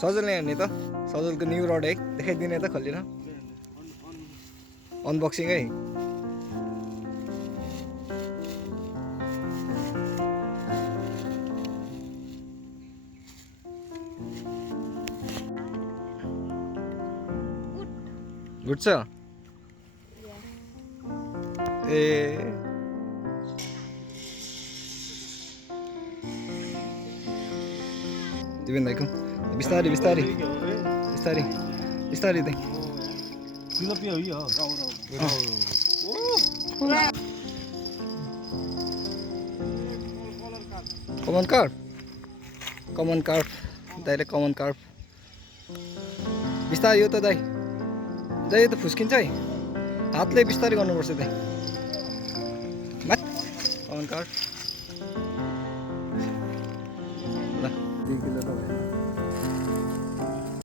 सजल नै हेर्ने त सजलको न्यू रड है देखाइदिने त खोलेर अनबक्सिङ है घुट्छ ए दिवेन दाइको बिस्तारै बिस्तारै बिस्तारै बिस्तारै दाइ कमन कार्प दाइले कमन कार्प बिस्तारै यो त दाइ दाइ यो त फुस्किन्छ है हातले बिस्तारै गर्नुपर्छ दाइ कमन कार्प ल 2 किलो